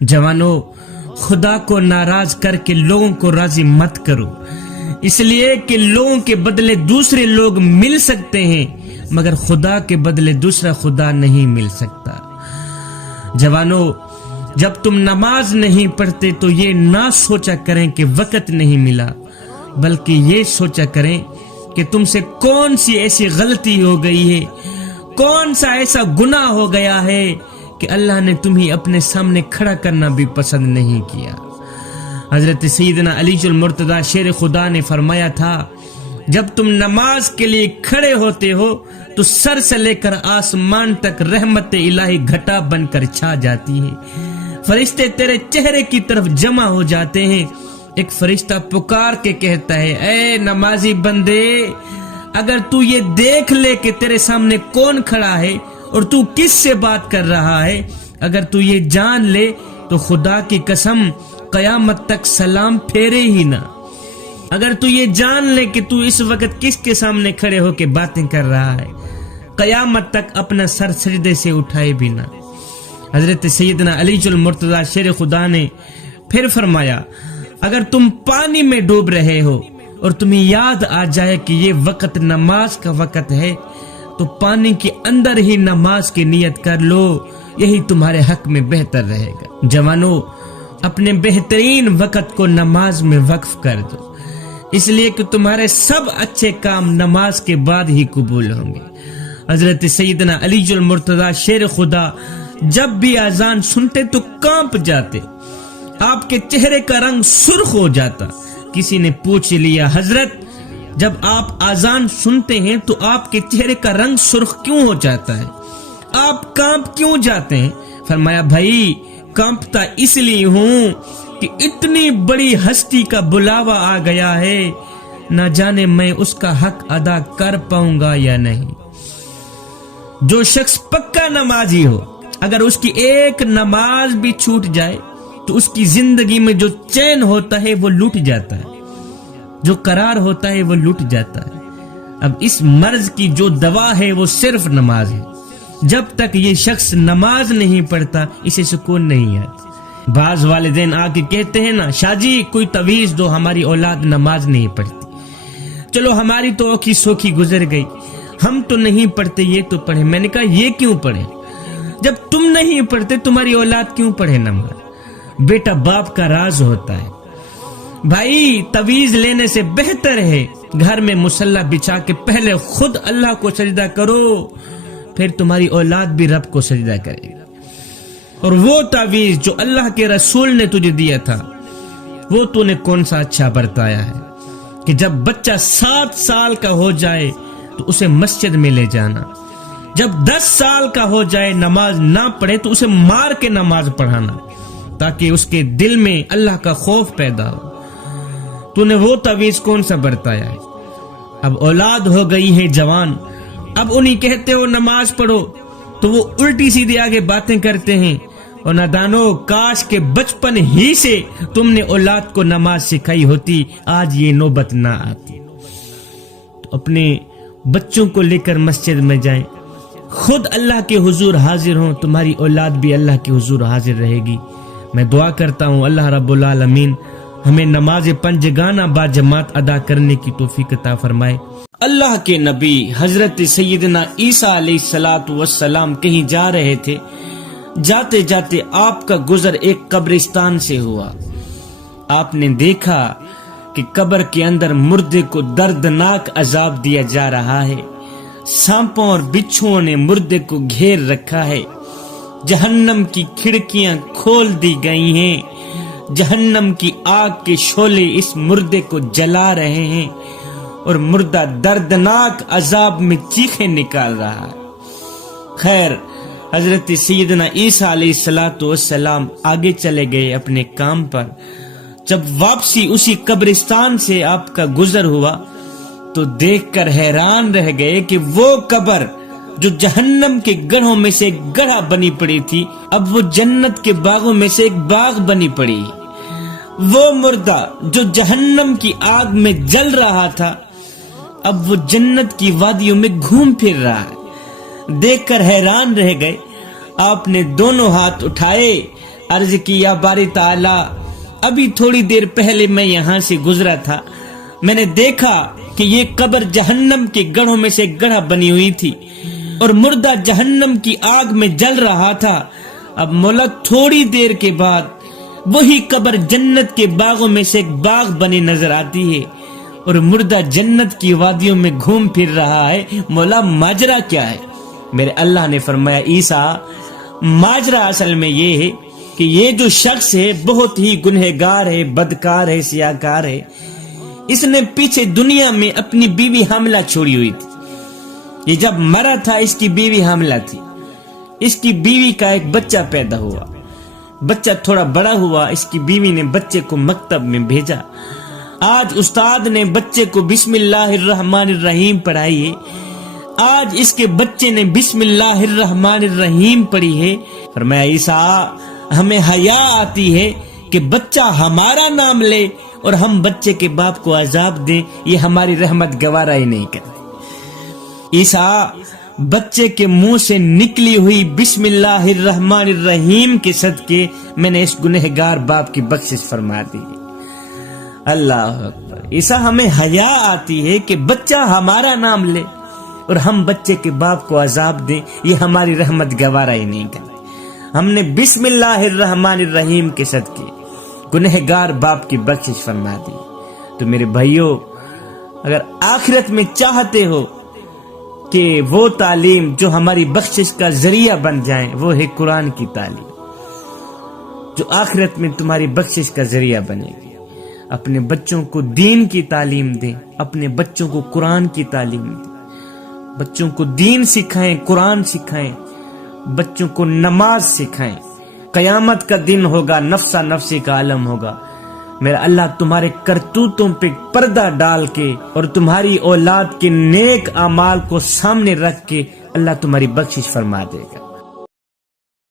جوانوں، خدا کو ناراض کر کے لوگوں کو راضی مت کرو، اس لیے کہ لوگوں کے بدلے دوسرے لوگ مل سکتے ہیں مگر خدا کے بدلے دوسرا خدا نہیں مل سکتا۔ جوانوں، جب تم نماز نہیں پڑھتے تو یہ نہ سوچا کریں کہ وقت نہیں ملا، بلکہ یہ سوچا کریں کہ تم سے کون سی ایسی غلطی ہو گئی ہے، کون سا ایسا گناہ ہو گیا ہے کہ اللہ نے تمہیں اپنے سامنے کھڑا کرنا بھی پسند نہیں کیا۔ حضرت سیدنا علی المرتضی شیر خدا نے فرمایا تھا، جب تم نماز کے لیے کھڑے ہوتے ہو تو سر سے لے کر آسمان تک رحمت الہی گھٹا بن کر چھا جاتی ہے، فرشتے تیرے چہرے کی طرف جمع ہو جاتے ہیں۔ ایک فرشتہ پکار کے کہتا ہے، اے نمازی بندے، اگر تو یہ دیکھ لے کہ تیرے سامنے کون کھڑا ہے اور تو کس سے بات کر رہا ہے، اگر تو یہ جان لے تو خدا کی قسم قیامت تک سلام پھیرے ہی نہ۔ اگر تو یہ جان لے کہ تو اس وقت کس کے سامنے کھڑے ہو کے باتیں کر رہا ہے، قیامت تک اپنا سر سجدے سے اٹھائے بھی نہ۔ حضرت سیدنا علی المرتضی شیر خدا نے پھر فرمایا، اگر تم پانی میں ڈوب رہے ہو اور تمہیں یاد آ جائے کہ یہ وقت نماز کا وقت ہے تو پانی کے اندر ہی نماز کی نیت کر لو، یہی تمہارے حق میں بہتر رہے گا۔ جوانوں، اپنے بہترین وقت کو نماز میں وقف کر دو، اس لیے کہ تمہارے سب اچھے کام نماز کے بعد ہی قبول ہوں گے۔ حضرت سیدنا علی المرتضی شیر خدا جب بھی اذان سنتے تو کانپ جاتے، آپ کے چہرے کا رنگ سرخ ہو جاتا۔ کسی نے پوچھ لیا، حضرت جب آپ اذان سنتے ہیں تو آپ کے چہرے کا رنگ سرخ کیوں ہو جاتا ہے، آپ کانپ کیوں جاتے ہیں؟ فرمایا، بھائی کانپتا اس لیے ہوں کہ اتنی بڑی ہستی کا بلاوا آ گیا ہے، نہ جانے میں اس کا حق ادا کر پاؤں گا یا نہیں۔ جو شخص پکا نمازی ہو، اگر اس کی ایک نماز بھی چھوٹ جائے تو اس کی زندگی میں جو چین ہوتا ہے وہ لٹ جاتا ہے، جو قرار ہوتا ہے وہ لٹ جاتا ہے۔ اب اس مرض کی جو دوا ہے وہ صرف نماز ہے۔ جب تک یہ شخص نماز نہیں پڑھتا اسے سکون نہیں آتا۔ بعض والدین آ کے کہتے ہیں نا، شاہ جی کوئی تعویذ دو، ہماری اولاد نماز نہیں پڑھتی۔ چلو ہماری تو اوکھی سوکھی گزر گئی، ہم تو نہیں پڑھتے، یہ تو پڑھے۔ میں نے کہا یہ کیوں پڑھے؟ جب تم نہیں پڑھتے تمہاری اولاد کیوں پڑھے نماز؟ بیٹا باپ کا راز ہوتا ہے۔ بھائی تعویذ لینے سے بہتر ہے گھر میں مصلی بچھا کے پہلے خود اللہ کو سجدہ کرو، پھر تمہاری اولاد بھی رب کو سجدہ کرے گی۔ اور وہ تعویذ جو اللہ کے رسول نے تجھے دیا تھا وہ تو نے کون سا اچھا برتایا ہے کہ جب بچہ 7 سال کا ہو جائے تو اسے مسجد میں لے جانا، جب 10 سال کا ہو جائے نماز نہ پڑھے تو اسے مار کے نماز پڑھانا تاکہ اس کے دل میں اللہ کا خوف پیدا ہو۔ تو نے وہ تعویذ کون سا برتایا ہے؟ اب اولاد ہو گئی ہے جوان، اب انہیں کہتے ہو نماز پڑھو تو وہ الٹی سیدھی آگے باتیں کرتے ہیں۔ اور نادانو، کاش کے بچپن ہی سے تم نے اولاد کو نماز سکھائی ہوتی، آج یہ نوبت نہ آتی۔ تو اپنے بچوں کو لے کر مسجد میں جائیں، خود اللہ کے حضور حاضر ہوں، تمہاری اولاد بھی اللہ کے حضور حاضر رہے گی۔ میں دعا کرتا ہوں اللہ رب العالمین ہمیں نماز پنجگانہ با جماعت ادا کرنے کی توفیق عطا فرمائے۔ اللہ کے نبی حضرت سیدنا عیسیٰ علیہ السلام کہیں جا رہے تھے، جاتے جاتے آپ کا گزر ایک قبرستان سے ہوا۔ آپ نے دیکھا کہ قبر کے اندر مردے کو دردناک عذاب دیا جا رہا ہے، سانپوں اور بچھوؤں نے مردے کو گھیر رکھا ہے، جہنم کی کھڑکیاں کھول دی گئی ہیں، جہنم کی آگ کے شعلے اس مردے کو جلا رہے ہیں اور مردہ دردناک عذاب میں چیخیں نکال رہا ہے۔ خیر، حضرت سیدنا عیسیٰ علیہ السلام آگے چلے گئے اپنے کام پر۔ جب واپسی اسی قبرستان سے آپ کا گزر ہوا تو دیکھ کر حیران رہ گئے کہ وہ قبر جو جہنم کے گڑھوں میں سے ایک گڑھا بنی پڑی تھی اب وہ جنت کے باغوں میں سے ایک باغ بنی پڑی۔ وہ مردہ جو جہنم کی آگ میں جل رہا تھا اب وہ جنت کی وادیوں میں گھوم پھر رہا ہے۔ دیکھ کر حیران رہ گئے۔ آپ نے دونوں ہاتھ اٹھائے، عرض کی یا باری تعالی ابھی تھوڑی دیر پہلے میں یہاں سے گزرا تھا، میں نے دیکھا کہ یہ قبر جہنم کے گڑھوں میں سے ایک گڑھا بنی ہوئی تھی اور مردہ جہنم کی آگ میں جل رہا تھا۔ اب مولا تھوڑی دیر کے بعد وہی قبر جنت کے باغوں میں سے ایک باغ بنی نظر آتی ہے اور مردہ جنت کی وادیوں میں گھوم پھر رہا ہے۔ مولا ماجرا کیا ہے؟ میرے اللہ نے فرمایا عیسیٰ ماجرا اصل میں یہ ہے کہ یہ جو شخص ہے بہت ہی گنہگار ہے، بدکار ہے، سیاہکار ہے۔ اس نے پیچھے دنیا میں اپنی بیوی حاملہ چھوڑی ہوئی تھی۔ یہ جب مرا تھا اس کی بیوی حاملہ تھی۔ اس کی بیوی کا ایک بچہ پیدا ہوا، بچہ تھوڑا بڑا ہوا، اس کی بیوی نے بچے کو مکتب میں بھیجا۔ آج استاد نے بچے کو بسم اللہ الرحمن الرحیم پڑھائی ہے، آج اس کے بچے نے بسم اللہ الرحمن الرحیم پڑھی ہے۔ فرمایا عیسیٰ ہمیں حیا آتی ہے کہ بچہ ہمارا نام لے اور ہم بچے کے باپ کو عذاب دیں، یہ ہماری رحمت گوارا ہی نہیں کرتے۔ عیسیٰ بچے کے منہ سے نکلی ہوئی بسم اللہ الرحمن الرحیم کے صدقے میں نے اس گنہگار باپ کی بخشش فرما دی۔ اللہ اکبر۔ عیسیٰ ہمیں حیا آتی ہے کہ بچہ ہمارا نام لے اور ہم بچے کے باپ کو عذاب دیں، یہ ہماری رحمت گوارا ہی نہیں کرتے۔ ہم نے بسم اللہ الرحمن الرحیم کے صدقے گنہگار باپ کی بخشش فرما دی۔ تو میرے بھائیوں، اگر آخرت میں چاہتے ہو کہ وہ تعلیم جو ہماری بخشش کا ذریعہ بن جائیں، وہ ہے قرآن کی تعلیم جو آخرت میں تمہاری بخشش کا ذریعہ بنے گی۔ اپنے بچوں کو دین کی تعلیم دیں، اپنے بچوں کو قرآن کی تعلیم دیں، بچوں کو دین سکھائیں، قرآن سکھائیں، بچوں کو نماز سکھائیں۔ قیامت کا دن ہوگا، نفسا نفسی کا عالم ہوگا۔ میرا اللہ تمہارے کرتوتوں پہ پردہ ڈال کے اور تمہاری اولاد کے نیک اعمال کو سامنے رکھ کے اللہ تمہاری بخشش فرما دے گا۔